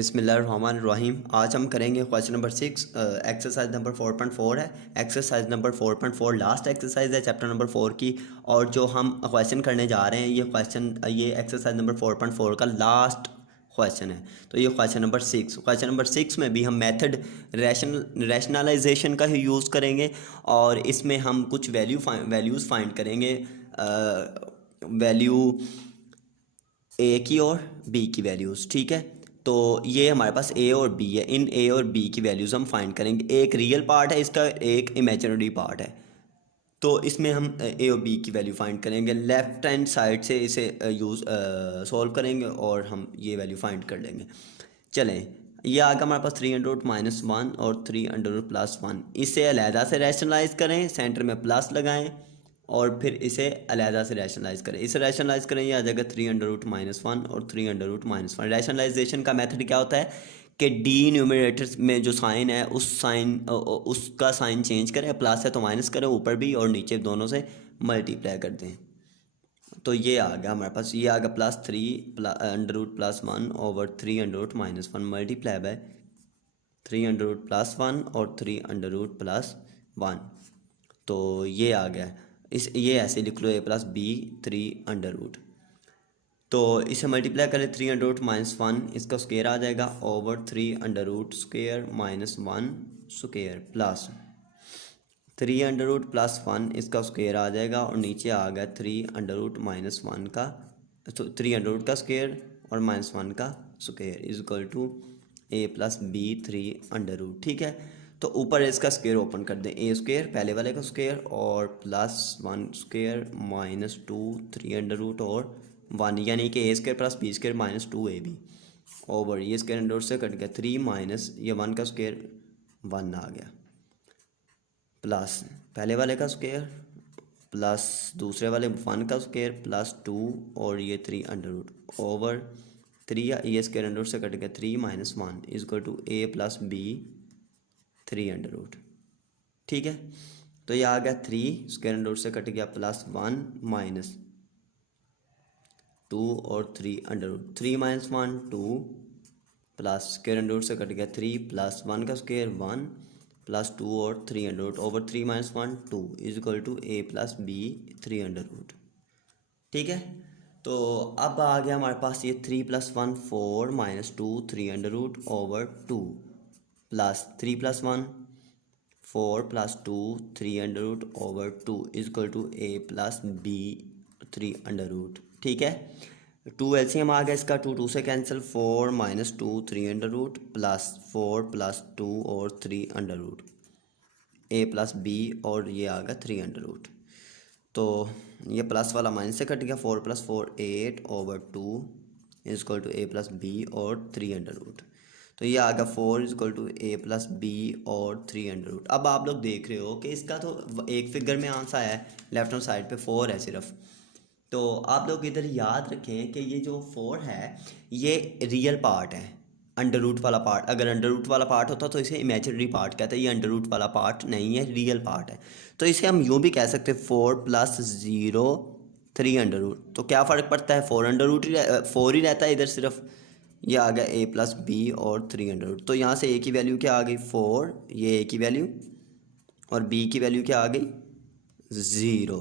बिस्मिल्लाहिर्रहमानिर्रहीम। आज हम करेंगे क्वेश्चन नंबर 6। एक्सरसाइज नंबर 4.4 है। एक्सरसाइज नंबर 4.4 लास्ट एक्सरसाइज है चैप्टर नंबर 4 की। और जो हम क्वेश्चन करने जा रहे हैं ये एक्सरसाइज नंबर 4.4 का लास्ट क्वेश्चन है। तो ये क्वेश्चन नंबर 6 में भी हम मेथड रैशनलाइजेशन का ही यूज़ करेंगे। और इसमें हम कुछ वैल्यूज़ फाइंड करेंगे। वैल्यू ए की और बी की वैल्यूज़, ठीक है। तो ये हमारे पास ए और बी है, इन ए और बी की वैल्यूज़ हम फाइंड करेंगे। एक रियल पार्ट है इसका, एक इमेजिनरी पार्ट है। तो इसमें हम ए और बी की वैल्यू फाइंड करेंगे। लेफ्ट हैंड साइड से इसे सॉल्व करेंगे और हम ये वैल्यू फाइंड कर लेंगे। चलें, ये आ गया हमारे पास 3√-1 और 3√+1। इसे अलहदा से रैशनलाइज करें, सेंटर में प्लस लगाएं और फिर इसे अलहदा से रैशनलाइज करें। इसे रैशनलाइज करें, ये आ जाएगा 3√-1 और 3√-1। रैशनलाइजेशन का मेथड क्या होता है कि डी न्यूमरेटर में जो साइन है उसका साइन चेंज करें, प्लस है तो माइनस करें ऊपर भी और नीचे दोनों से मल्टीप्लाई कर दें। तो ये आ गया हमारे पास, ये आ गया +3√+1 ओवर 3√-1 मल्टीप्लाई बाय 3√+1 और 3√+1। तो ये आ गया। ये ऐसे लिख लो, a+b 3√। तो इसे मल्टीप्लाई करें 3√-1, इसका स्क्वायर आ जाएगा ओवर 3√² स्क्वायर प्लस 3√+1, इसका स्क्वायर आ जाएगा और नीचे आ गया 3√-1 का, तो 3 का स्क्वायर और -1 का square is equal to a+b 3√। ठीक है, तो ऊपर इसका स्क्वायर ओपन कर दें, a स्क्वायर पहले वाले का स्क्वायर और +1 स्क्वायर -2 3 और 1, यानी कि a square + b square -2ab over ये स्क्वायर अंडर से कट गया 3 माइनस ये 1 का स्क्वायर 1 आ गया प्लस पहले वाले का स्क्वायर प्लस दूसरे वाले 1 का स्क्वायर +2 और ये 3 ओवर 3 ये स्क्वायर अंडर से कट गया 3 - 1 इज इक्वल टू a+b 3। ठीक है, तो ये आ गया 3 स्क्वायर अंडर से कट गया +1 -2 और 3 - 1 2 प्लस स्क्वायर अंडर से कट गया 3 + 1 का स्क्वायर 1 +2 और 3 over 3 - 1 2 is equal to a+b 3। ठीक है, तो अब आ गया हमारे पास ये 3 + 1 4 -2 3 over 2 plus 3 + 1 4 + 2 3 over 2 is equal to a+b 3। ठीक है, 2 एलसीएम आ गया इसका, 2 से कैंसिल 4 - 2 3 प्लस 4 + 2 और 3 a+b और ये आ गया 3। तो ये प्लस वाला माइनस से कट गया, 4 + 4 8 over 2 is equal to a+b और 3। तो ये आ गया 4 इज इक्वल टू a+b और 3। अब आप लोग देख रहे हो कि इसका तो एक फिगर में आंसर है, लेफ्ट हैंड साइड पे 4 है सिर्फ। तो आप लोग इधर याद रखें कि ये जो 4 है ये रियल पार्ट है, अंडर रूट वाला पार्ट। अगर अंडर रूट वाला पार्ट होता तो इसे इमेजिनरी पार्ट कहते हैं, ये अंडर रूट वाला पार्ट नहीं है, रियल पार्ट है। तो इसे हम यूँ भी कह सकते हैं 4 + 0 3। तो क्या फ़र्क पड़ता है, 4 ही रहता है इधर सिर्फ। ये आ गया a+b और 3। तो यहाँ से a की वैल्यू क्या आ गई 4, ये a की वैल्यू, और b की वैल्यू क्या आ गई 0।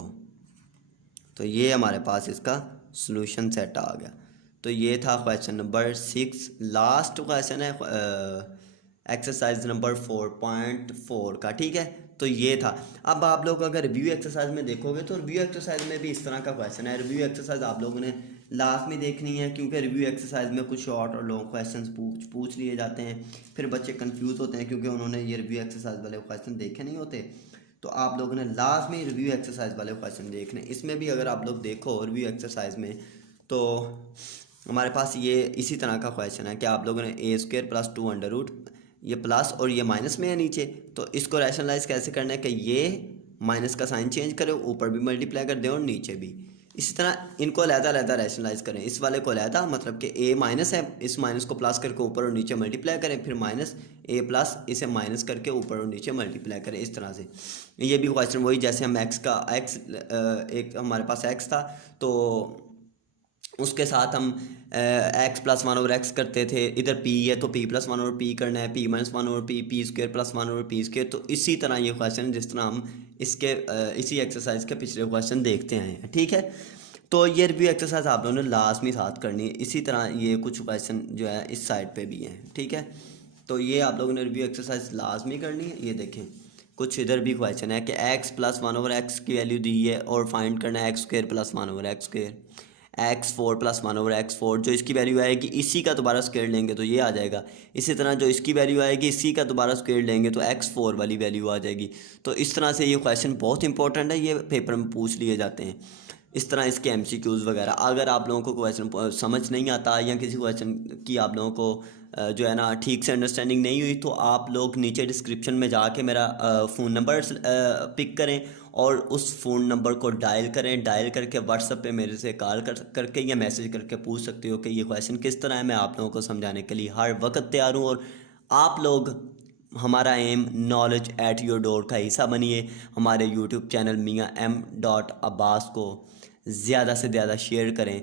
तो ये हमारे पास इसका सॉल्यूशन सेट आ गया। तो ये था क्वेश्चन नंबर 6, लास्ट क्वेश्चन है एक्सरसाइज नंबर 4.4 का। ठीक है, तो ये था। अब आप लोग अगर रिव्यू एक्सरसाइज में देखोगे तो रिव्यू एक्सरसाइज में भी इस तरह का क्वेश्चन है। रिव्यू एक्सरसाइज आप लोगों ने लास्ट में देखनी है, क्योंकि रिव्यू एक्सरसाइज में कुछ शॉर्ट और लॉन्ग क्वेश्चंस पूछ लिए जाते हैं। फिर बच्चे कंफ्यूज होते हैं क्योंकि उन्होंने ये रिव्यू एक्सरसाइज वाले क्वेश्चन देखे नहीं होते। तो आप लोगों ने लास्ट में रिव्यू एक्सरसाइज वाले क्वेश्चन देखने। इसमें भी अगर आप लोग देखो रिव्यू एक्सरसाइज में तो हमारे पास ये इसी तरह का क्वेश्चन है कि आप लोगों ने a² + 2 ये प्लस और ये माइनस में है नीचे। तो इसको रैशनलाइज कैसे करना है कि ये माइनस का साइन चेंज करें, ऊपर भी मल्टीप्लाई कर दें और नीचे भी। इसी तरह इनको अलहदा रैशनलाइज करें। इस वाले को अलहदा, मतलब कि a माइनस है, इस माइनस को प्लस करके ऊपर और नीचे मल्टीप्लाई करें, फिर -a+ इसे माइनस करके ऊपर और नीचे मल्टीप्लाई करें। इस तरह से ये भी क्वेश्चन वही, जैसे हम एक हमारे पास x था तो उसके साथ हम x plus one over x करते थे, इधर पी है तो P plus one over P करना है, P minus one over P square plus one over P square. तो इसी तरह ये क्वेश्चन जिस तरह हम इसके इसी एक्सरसाइज के पिछले क्वेश्चन देखते आए हैं, ठीक है। तो ये रिव्यू एक्सरसाइज आप लोगों ने लाजमी साथ करनी है। इसी तरह ये कुछ क्वेश्चन जो है इस साइड पे भी हैं, ठीक है। तो ये आप लोगों ने रिव्यू एक्सरसाइज लाजमी करनी है। ये देखें कुछ इधर भी क्वेश्चन है कि x plus one over x की वैल्यू दी है और फाइंड करना है x square plus one over x square, x four plus one over x four. जो इसकी वैल्यू आएगी इसी का दोबारा स्क्वायर लेंगे तो ये आ जाएगा। इसी तरह जो इसकी वैल्यू आएगी इसी का दोबारा स्क्वायर लेंगे तो एक्स फोर वाली वैल्यू आ जाएगी। तो इस तरह से ये क्वेश्चन बहुत इंपॉर्टेंट है, ये पेपर में पूछ लिए जाते हैं। इस तरह इसके MCQs वगैरह। अगर आप लोगों को क्वेश्चन समझ नहीं आता या किसी क्वेश्चन की आप लोगों को जो है ना ठीक से अंडरस्टैंडिंग नहीं हुई, तो आप लोग नीचे डिस्क्रिप्शन में जाके मेरा फ़ोन नंबर पिक करें और उस फ़ोन नंबर को डायल करें। डायल करके व्हाट्सएप पे मेरे से कॉल करके या मैसेज करके पूछ सकते हो कि ये क्वेश्चन किस तरह है। मैं आप लोगों को समझाने के लिए हर वक्त तैयार हूँ। और आप लोग, हमारा M knowledge at your door का हिस्सा बनिए। हमारे यूट्यूब चैनल मियाँ M.Abbas को ज़्यादा से ज़्यादा शेयर करें,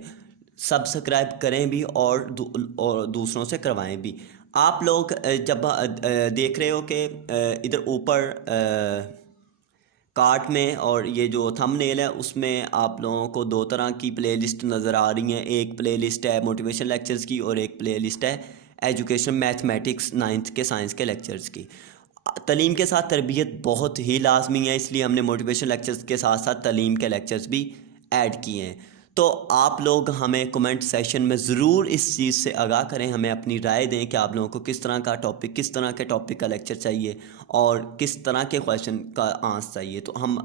सब्सक्राइब करें भी और दूसरों से करवाएं भी। आप लोग जब देख रहे हो कि इधर ऊपर कार्ट में और ये जो थंबनेल है उसमें आप लोगों को दो तरह की प्लेलिस्ट नज़र आ रही हैं। एक प्लेलिस्ट है मोटिवेशन लेक्चर्स की और एक प्लेलिस्ट है एजुकेशन मैथमेटिक्स 9th के साइंस के लेक्चर्स की। तालीम के साथ तरबियत बहुत ही लाजमी है, इसलिए हमने मोटिवेशन लेक्चर्स के साथ साथ तालीम के लेक्चर्स भी ऐड किए हैं। तो आप लोग हमें कमेंट सेशन में ज़रूर इस चीज़ से आगाह करें, हमें अपनी राय दें कि आप लोगों को किस तरह का टॉपिक, किस तरह के टॉपिक का लेक्चर चाहिए और किस तरह के क्वेश्चन का आंसर चाहिए। तो हम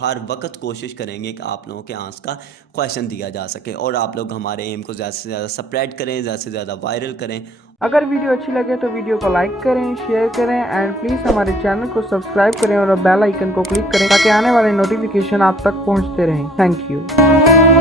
हर वक्त कोशिश करेंगे कि आप लोगों के आंसर का क्वेश्चन दिया जा सके। और आप लोग हमारे एम को ज़्यादा से ज़्यादा स्प्रेड करें, ज़्यादा से ज़्यादा वायरल करें। अगर वीडियो अच्छी लगे तो वीडियो को लाइक करें, शेयर करें एंड प्लीज़ हमारे चैनल को सब्सक्राइब करें और बेल आइकन को क्लिक करें ताकि आने वाले नोटिफिकेशन आप तक पहुंचते रहें। Thank you.